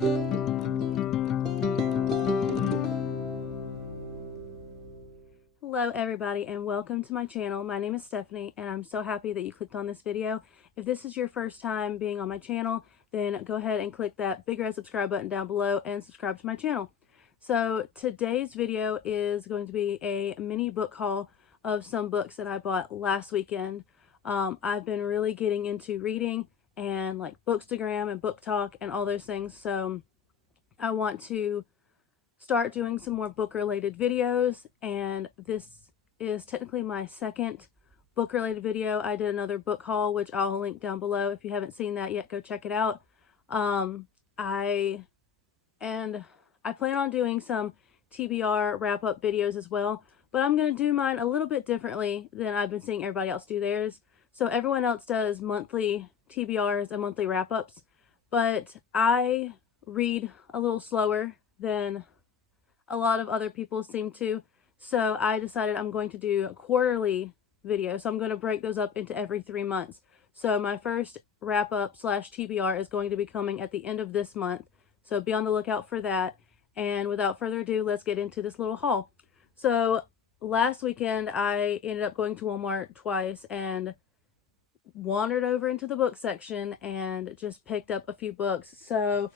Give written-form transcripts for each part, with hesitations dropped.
Hello everybody and welcome to my channel. My name is Stephanie and I'm so happy that you clicked on this video. If this is your first time being on my channel, then go ahead and click that big red subscribe button down below and subscribe to my channel. So today's video is going to be a mini book haul of some books that I bought last weekend. I've been really getting into reading and like Bookstagram and Book Talk and all those things, so I want to start doing some more book related videos, and this is technically my second book related video. I did another book haul which I'll link down below. If you haven't seen that yet, go check it out. I plan on doing some TBR wrap up videos as well, but I'm going to do mine a little bit differently than I've been seeing everybody else do theirs. So everyone else does monthly TBRs and monthly wrap ups, but I read a little slower than a lot of other people seem to. So I decided I'm going to do a quarterly video. So I'm going to break those up into every 3 months. So my first wrap up / TBR is going to be coming at the end of this month. So be on the lookout for that. And without further ado, let's get into this little haul. So last weekend I ended up going to Walmart twice and wandered over into the book section and just picked up a few books. So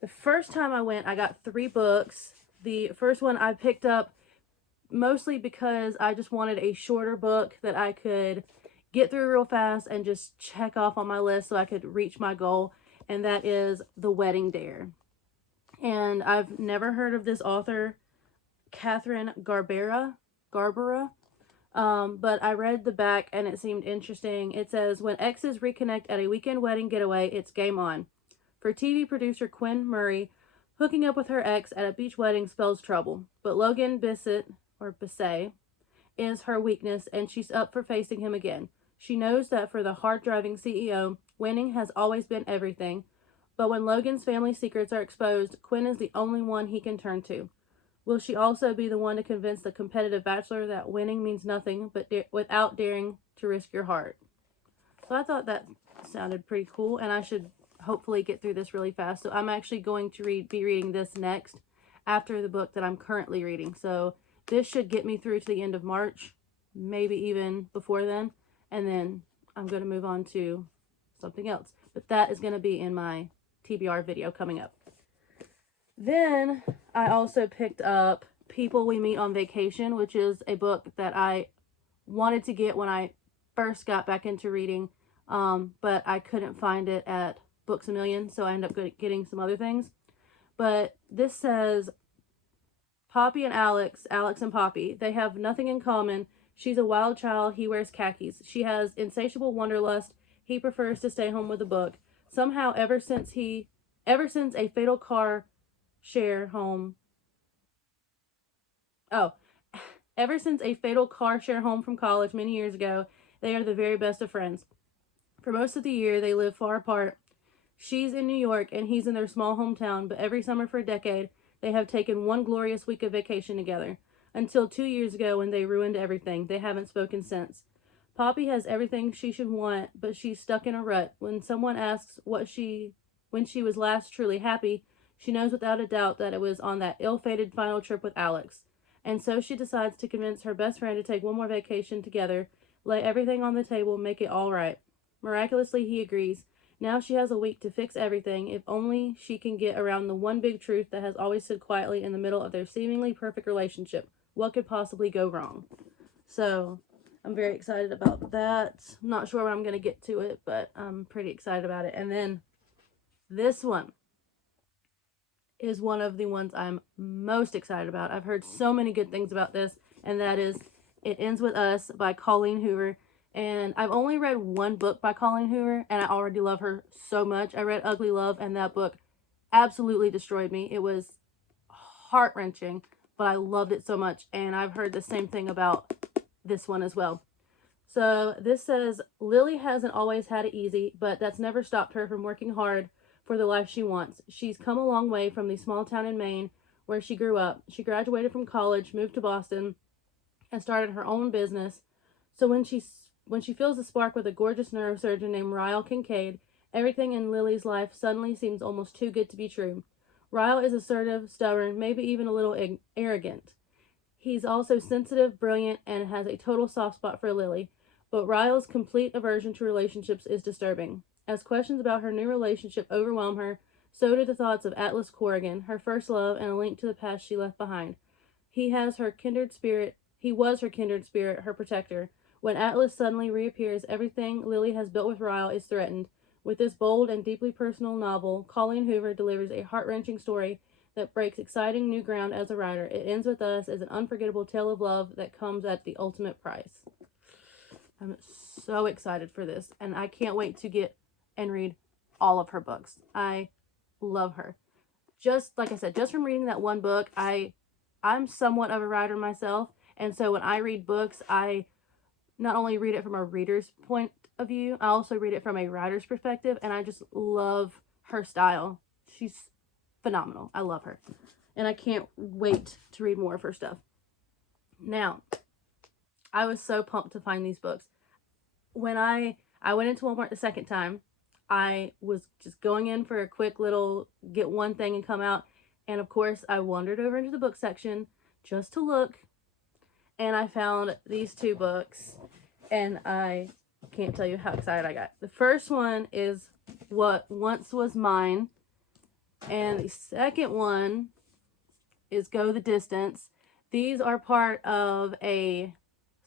the first time I went, I got 3 books. The first one I picked up mostly because I just wanted a shorter book that I could get through real fast and just check off on my list so I could reach my goal, and that is The Wedding Dare. And I've never heard of this author, Catherine Garbera, but I read the back and it seemed interesting. It says, when exes reconnect at a weekend wedding getaway, it's game on. For TV producer Quinn Murray, hooking up with her ex at a beach wedding spells trouble, but Logan Bissett is her weakness, and she's up for facing him again. She knows that for the hard-driving CEO, winning has always been everything, but when Logan's family secrets are exposed, Quinn is the only one he can turn to. Will she also be the one to convince the competitive bachelor that winning means nothing but without daring to risk your heart? So I thought that sounded pretty cool, and I should hopefully get through this really fast. So I'm actually going to be reading this next after the book that I'm currently reading. So this should get me through to the end of March, maybe even before then, and then I'm going to move on to something else. But that is going to be in my TBR video coming up. Then I also picked up People We Meet on Vacation, which is a book that I wanted to get when I first got back into reading, but I couldn't find it at Books A Million, so I ended up getting some other things. But this says, Poppy and Alex and Poppy, they have nothing in common. She's a wild child, he wears khakis. She has insatiable wanderlust, he prefers to stay home with a book. Somehow, ever since a fatal car share home from college many years ago, they are the very best of friends. For most of the year, they live far apart. She's in New York and he's in their small hometown, but every summer for a decade, they have taken one glorious week of vacation together. Until 2 years ago when they ruined everything. They haven't spoken since. Poppy has everything she should want, but she's stuck in a rut. When someone asks when she was last truly happy, she knows without a doubt that it was on that ill-fated final trip with Alex. And so she decides to convince her best friend to take one more vacation together, lay everything on the table, make it all right. Miraculously, he agrees. Now she has a week to fix everything, if only she can get around the one big truth that has always stood quietly in the middle of their seemingly perfect relationship. What could possibly go wrong? So, I'm very excited about that. I'm not sure when I'm going to get to it, but I'm pretty excited about it. And then, this one is one of the ones I'm most excited about. I've heard so many good things about this, and that is It Ends With Us by Colleen Hoover. And I've only read one book by Colleen Hoover, and I already love her so much. I read Ugly Love, and that book absolutely destroyed me. It was heart-wrenching, but I loved it so much, and I've heard the same thing about this one as well. So this says, Lily hasn't always had it easy, but that's never stopped her from working hard for the life she wants. She's come a long way from the small town in Maine where she grew up. She graduated from college, moved to Boston, and started her own business. So when she feels a spark with a gorgeous neurosurgeon named Ryle Kincaid, everything in Lily's life suddenly seems almost too good to be true. Ryle is assertive, stubborn, maybe even a little arrogant. He's also sensitive, brilliant, and has a total soft spot for Lily. But Ryle's complete aversion to relationships is disturbing. As questions about her new relationship overwhelm her, so do the thoughts of Atlas Corrigan, her first love and a link to the past she left behind. He was her kindred spirit, her protector. When Atlas suddenly reappears, everything Lily has built with Ryle is threatened. With this bold and deeply personal novel, Colleen Hoover delivers a heart-wrenching story that breaks exciting new ground as a writer. It ends with us as an unforgettable tale of love that comes at the ultimate price. I'm so excited for this, and I can't wait to get and read all of her books. I love her. Just like I said, just from reading that one book, I'm somewhat of a writer myself, and so when I read books, I not only read it from a reader's point of view, I also read it from a writer's perspective, and I just love her style. She's phenomenal. I love her. And I can't wait to read more of her stuff. Now, I was so pumped to find these books. When I went into Walmart the second time, I was just going in for a quick little get one thing and come out. And of course, I wandered over into the book section just to look. And I found these two books. And I can't tell you how excited I got. The first one is What Once Was Mine. And the second one is Go the Distance. These are part of a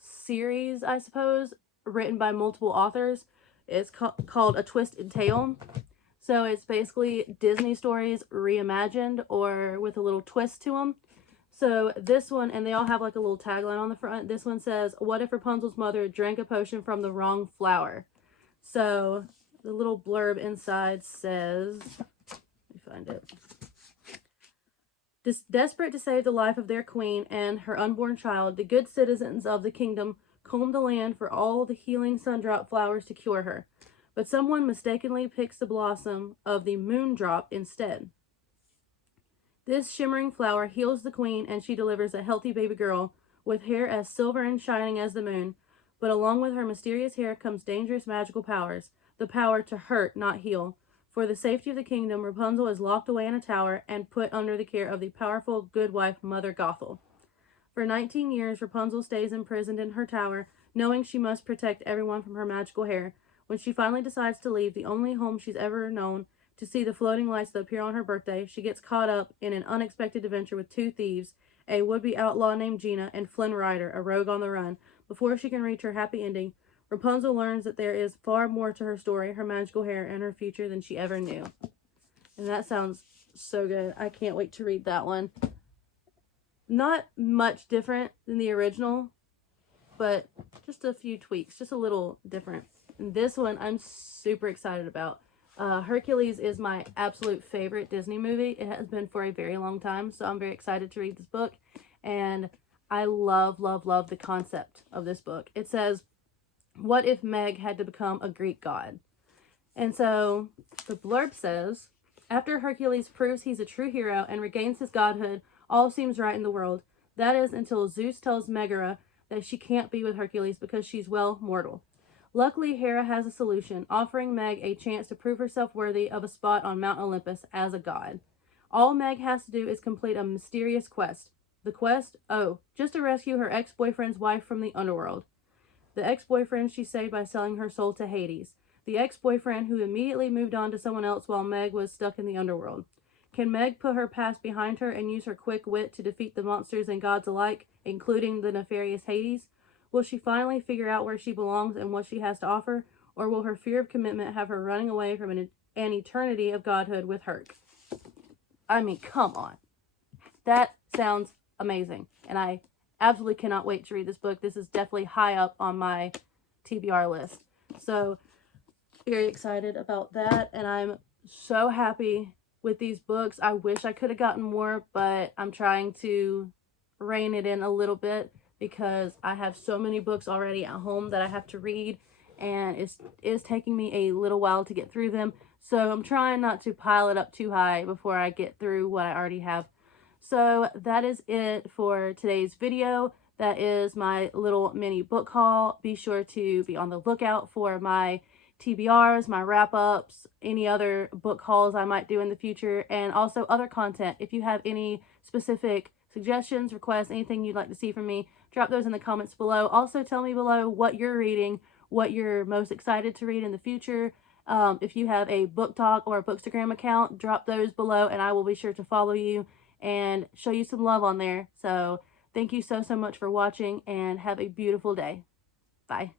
series, I suppose, written by multiple authors. It's called A Twisted Tale. So it's basically Disney stories reimagined or with a little twist to them. So this one, and they all have like a little tagline on the front. This one says, "What if Rapunzel's mother drank a potion from the wrong flower?" So the little blurb inside says, let me find it. Desperate to save the life of their queen and her unborn child, the good citizens of the kingdom comb the land for all the healing sundrop flowers to cure her. But someone mistakenly picks the blossom of the moondrop instead. This shimmering flower heals the queen and she delivers a healthy baby girl with hair as silver and shining as the moon. But along with her mysterious hair comes dangerous magical powers, the power to hurt, not heal. For the safety of the kingdom, Rapunzel is locked away in a tower and put under the care of the powerful good wife Mother Gothel. For 19 years, Rapunzel stays imprisoned in her tower, knowing she must protect everyone from her magical hair. When she finally decides to leave the only home she's ever known to see the floating lights that appear on her birthday, she gets caught up in an unexpected adventure with two thieves, a would-be outlaw named Gina, and Flynn Rider, a rogue on the run. Before she can reach her happy ending, Rapunzel learns that there is far more to her story, her magical hair, and her future than she ever knew. And that sounds so good. I can't wait to read that one. Not much different than the original, but just a few tweaks, just a little different. And this one I'm super excited about. Hercules is my absolute favorite Disney movie. It has been for a very long time, so I'm very excited to read this book. And I love, love, love the concept of this book. It says, what if Meg had to become a Greek god? And so the blurb says, after Hercules proves he's a true hero and regains his godhood, all seems right in the world. That is until Zeus tells Megara that she can't be with Hercules because she's, well, mortal. Luckily, Hera has a solution, offering Meg a chance to prove herself worthy of a spot on Mount Olympus as a god. All Meg has to do is complete a mysterious quest. The quest? Oh, just to rescue her ex-boyfriend's wife from the underworld. The ex-boyfriend she saved by selling her soul to Hades. The ex-boyfriend who immediately moved on to someone else while Meg was stuck in the underworld. Can Meg put her past behind her and use her quick wit to defeat the monsters and gods alike, including the nefarious Hades? Will she finally figure out where she belongs and what she has to offer? Or will her fear of commitment have her running away from an eternity of godhood with Herc? I mean, come on. That sounds amazing. And I absolutely cannot wait to read this book. This is definitely high up on my TBR list. So, very excited about that. And I'm so happy with these books. I wish I could have gotten more, but I'm trying to rein it in a little bit because I have so many books already at home that I have to read, and it's taking me a little while to get through them. So I'm trying not to pile it up too high before I get through what I already have. So that is it for today's video. That is my little mini book haul. Be sure to be on the lookout for my TBRs, my wrap-ups, any other book hauls I might do in the future, and also other content. If you have any specific suggestions, requests, anything you'd like to see from me, drop those in the comments below. Also, tell me below what you're reading, what you're most excited to read in the future. If you have a book talk or a bookstagram account, drop those below and I will be sure to follow you and show you some love on there. So thank you so much for watching and have a beautiful day. Bye.